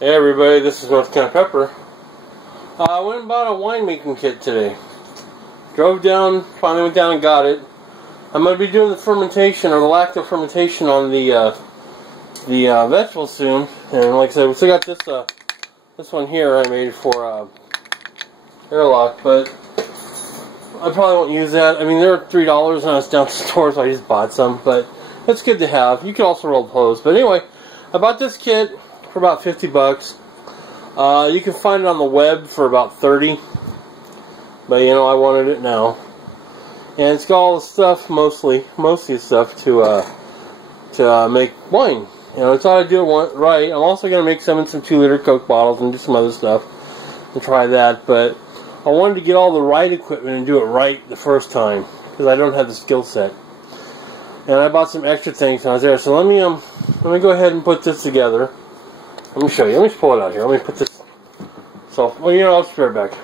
Hey everybody, this is Untitled Chapter. I went and bought a winemaking kit today. Drove down, finally went down and got it. I'm going to be doing the fermentation, or the lacto fermentation, on the vegetables soon. And like I said, we still got this one here I made for airlock, but I probably won't use that. I mean, they're $3 and I was down at the store, so I just bought some, but it's good to have. You can also roll the hose. But anyway, I bought this kit for about 50 bucks. You can find it on the web for about 30, but you know, I wanted it now. And it's got all the stuff, mostly stuff to make wine. You know, I thought I'd do it right. I'm also going to make some in some 2-liter Coke bottles and do some other stuff and try that, but I wanted to get all the right equipment and do it right the first time because I don't have the skill set. And I bought some extra things when I was there. So let me go ahead and put this together. Let me show you. Let me just pull it out here. Let me put this. So, well, you know, I'll just be right back.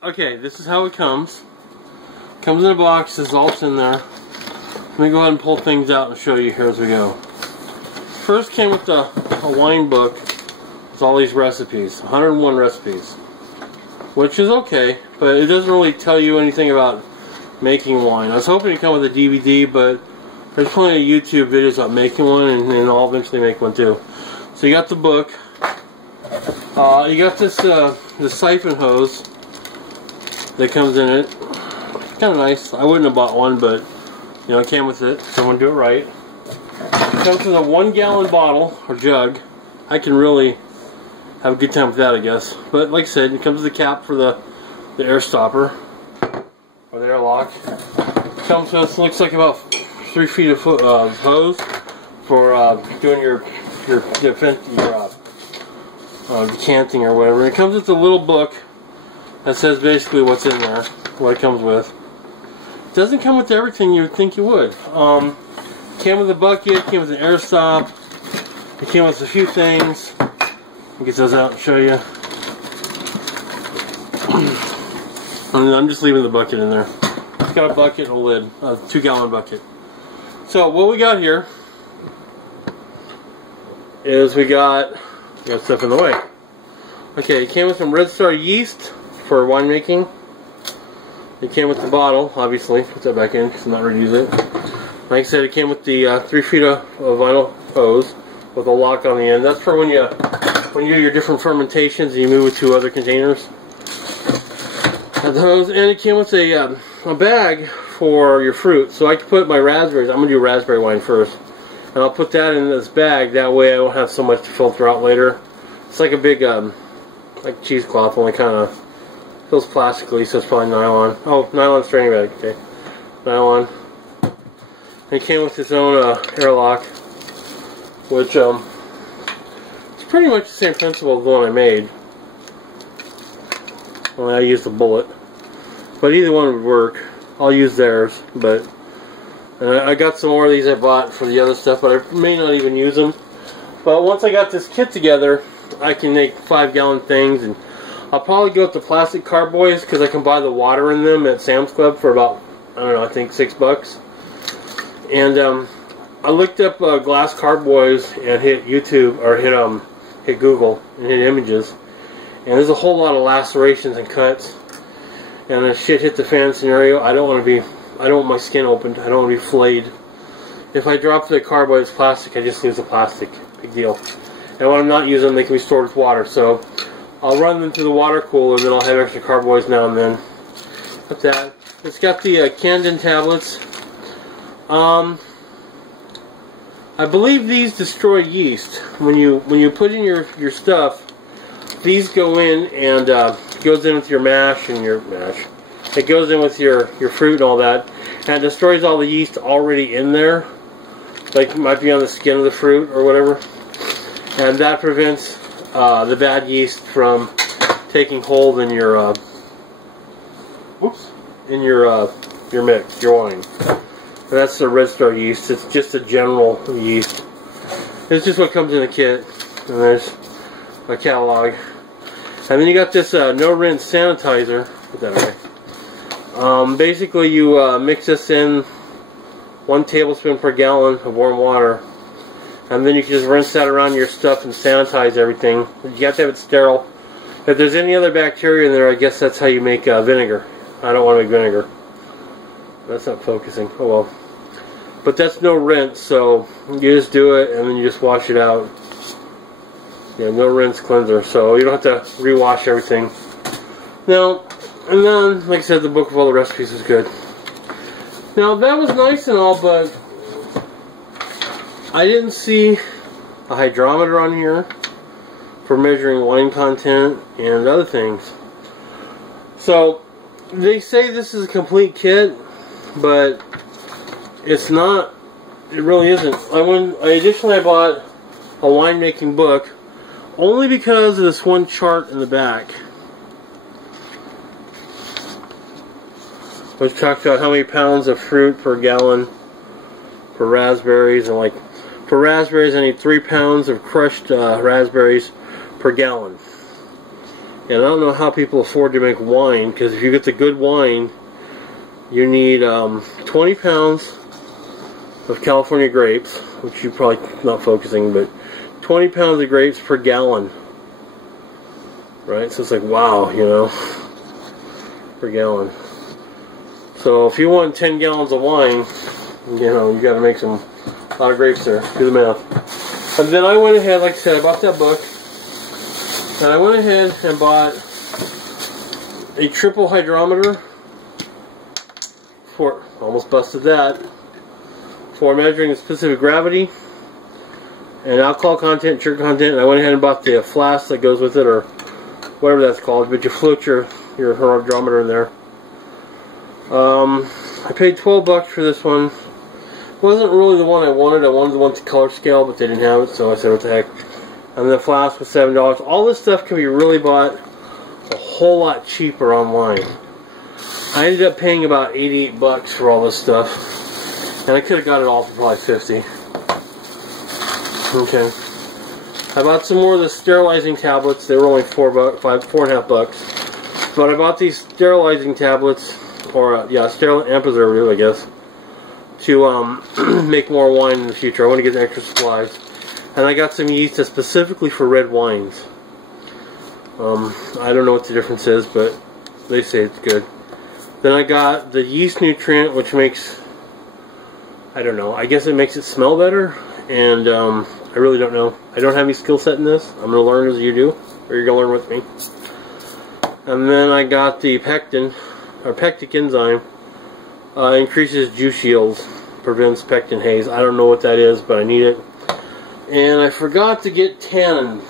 Okay, this is how it comes. Comes in a box. This is all that's in there. Let me go ahead and pull things out and show you here as we go. First came with a wine book with all these recipes, 101 recipes, which is okay, but it doesn't really tell you anything about making wine. I was hoping to come with a DVD, but there's plenty of YouTube videos about making one, and I'll eventually make one too. So you got the book. You got this the Siphon Hose that comes in it. It's kind of nice. I wouldn't have bought one, but you know, it came with it. Someone do it right. It comes with a 1-gallon bottle or jug. I can really have a good time with that, I guess. But like I said, it comes with a cap for the air stopper or the airlock. It comes with, looks like about 3 feet of hose for doing your decanting or whatever. It comes with a little book that says basically what's in there, what it comes with. It doesn't come with everything you would think you would. Came with a bucket, came with an air stop, it came with a few things. I'll get those out and show you. I'm just leaving the bucket in there. It's got a bucket and a lid, a 2-gallon bucket. So what we got here is we got stuff in the way. Okay, it came with some Red Star yeast for winemaking. It came with the bottle, obviously. Put that back in because I'm not ready to use it. Like I said, it came with the 3 feet of vinyl hose with a lock on the end. That's for when you do your different fermentations and you move it to other containers. The hose, and it came with a bag for your fruit. So I can put my raspberries. I'm gonna do raspberry wine first. And I'll put that in this bag, that way I won't have so much to filter out later. It's like a big, like cheesecloth, only kind of feels plastically, so it's probably nylon. Oh, nylon straining bag, okay. Nylon. And it came with its own airlock, which, it's pretty much the same principle as the one I made. Only I used a bullet. But either one would work. I'll use theirs, but... And I got some more of these I bought for the other stuff, but I may not even use them. But once I got this kit together, I can make 5-gallon things, and I'll probably go with the plastic carboys because I can buy the water in them at Sam's Club for about, I don't know, I think $6. And I looked up glass carboys and hit YouTube, or hit Google and hit images, and there's a whole lot of lacerations and cuts. And a shit hit the fan scenario. I don't want my skin opened. I don't want to be flayed. If I drop the carboy as plastic, I just lose the plastic. Big deal. And when I'm not using them, they can be stored with water. So I'll run them through the water cooler, and then I'll have extra carboys now and then. Got that. It's got the Campden tablets. I believe these destroy yeast. When you put in your stuff, these go in and goes in with your mash and your mash. It goes in with your fruit and all that, and it destroys all the yeast already in there, like it might be on the skin of the fruit or whatever, and that prevents the bad yeast from taking hold in your your mix, your wine. And that's the Red Star yeast. It's just a general yeast. It's just what comes in the kit, and there's a catalog. And then you got this no rinse sanitizer. Put that away. Basically, you mix this in 1 tablespoon per gallon of warm water, And then you can just rinse that around your stuff and sanitize everything. You have to have it sterile. If there's any other bacteria in there, I guess that's how you make vinegar. I don't want to make vinegar. That's not focusing. Oh well. But that's no rinse, so you just do it and then you just wash it out. Yeah, no rinse cleanser, so you don't have to rewash everything. Now, and then, like I said, the book of all the recipes is good. Now, that was nice and all, but I didn't see a hydrometer on here for measuring wine content and other things. So, they say this is a complete kit, but it's not. It really isn't. Additionally, I bought a winemaking book only because of this one chart in the back, which talks about how many pounds of fruit per gallon for raspberries, and like for raspberries I need 3 pounds of crushed raspberries per gallon. And I don't know how people afford to make wine, because if you get the good wine, you need 20 pounds of California grapes, which you're probably not focusing, but 20 pounds of grapes per gallon. Right? So it's like, wow, you know, per gallon. So if you want 10 gallons of wine, you know, you got to make a lot of grapes there. Do the math. And then I went ahead, like I said, I bought that book. And I went ahead and bought a triple hydrometer for, almost busted that, for measuring the specific gravity and alcohol content, sugar content. And I went ahead and bought the flask that goes with it, or whatever that's called, but you float your hydrometer in there. I paid $12 for this one. It wasn't really the one I wanted. I wanted the one to color scale, but they didn't have it, so I said, what the heck. And the flask was $7. All this stuff can be really bought a whole lot cheaper online. I ended up paying about $88 for all this stuff, and I could have got it all for probably $50. Okay. I bought some more of the sterilizing tablets. They were only $4.50. But I bought these sterilizing tablets, or sterilant and preservative, I guess, to make more wine in the future. I want to get extra supplies. And I got some yeast that's specifically for red wines. I don't know what the difference is, but they say it's good. Then I got the Yeast Nutrient, which makes, I don't know, I guess it makes it smell better. And I really don't know. I don't have any skill set in this. I'm going to learn as you do, or you're going to learn with me. And then I got the Pectin, or pectic enzyme. Increases juice yields, prevents pectin haze. I don't know what that is, but I need it. And I forgot to get tannin.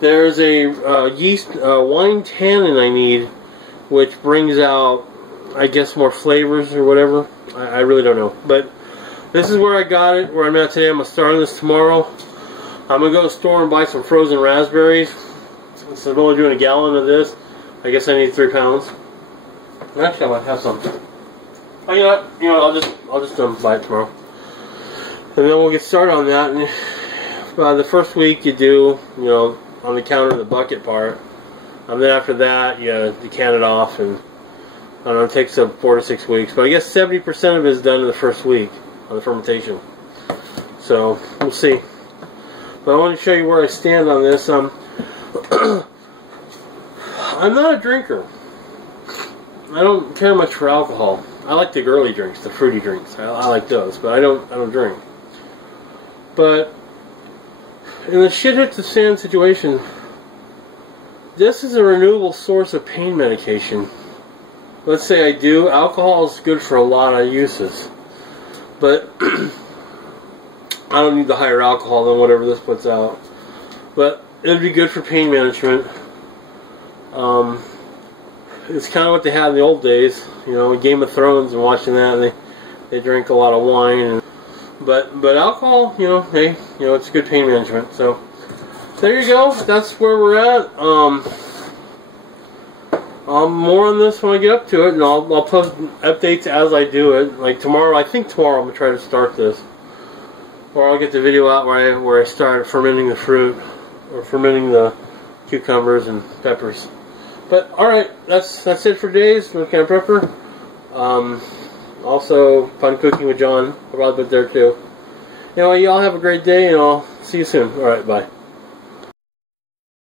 There's a wine tannin I need, which brings out, I guess, more flavors or whatever. I really don't know. But this is where I got it, where I'm at today. I'm going to start on this tomorrow. I'm going to go to the store and buy some frozen raspberries. So I'm only doing a gallon of this. I guess I need 3 pounds. Actually, I might have some. Oh, you know what? I'll just buy it tomorrow. And then we'll get started on that. And the first week you do, on the counter, the bucket part. And then after that, you can it off, and I don't know, it takes 4 to 6 weeks. But I guess 70% of it is done in the first week on the fermentation. So we'll see. But I want to show you where I stand on this. I'm not a drinker. I don't care much for alcohol. I like the girly drinks, the fruity drinks. I like those, but I don't drink. But in the shit hits the fan situation, this is a renewable source of pain medication. Let's say I do. Alcohol is good for a lot of uses, but I don't need the higher alcohol than whatever this puts out. But it would be good for pain management. It's kind of what they had in the old days, Game of Thrones, and watching that, and they drink a lot of wine. But alcohol, hey, it's good pain management. So there you go. That's where we're at. More on this when I get up to it, and I'll post updates as I do it. Like tomorrow, I think tomorrow I'm gonna try to start this, or I'll get the video out where I start fermenting the fruit, or fermenting the cucumbers and peppers. But alright, that's it for today's Can Prepper. Also, Fun Cooking with John. I'll probably put there too. Anyway, y'all have a great day, and I'll see you soon. Alright, bye.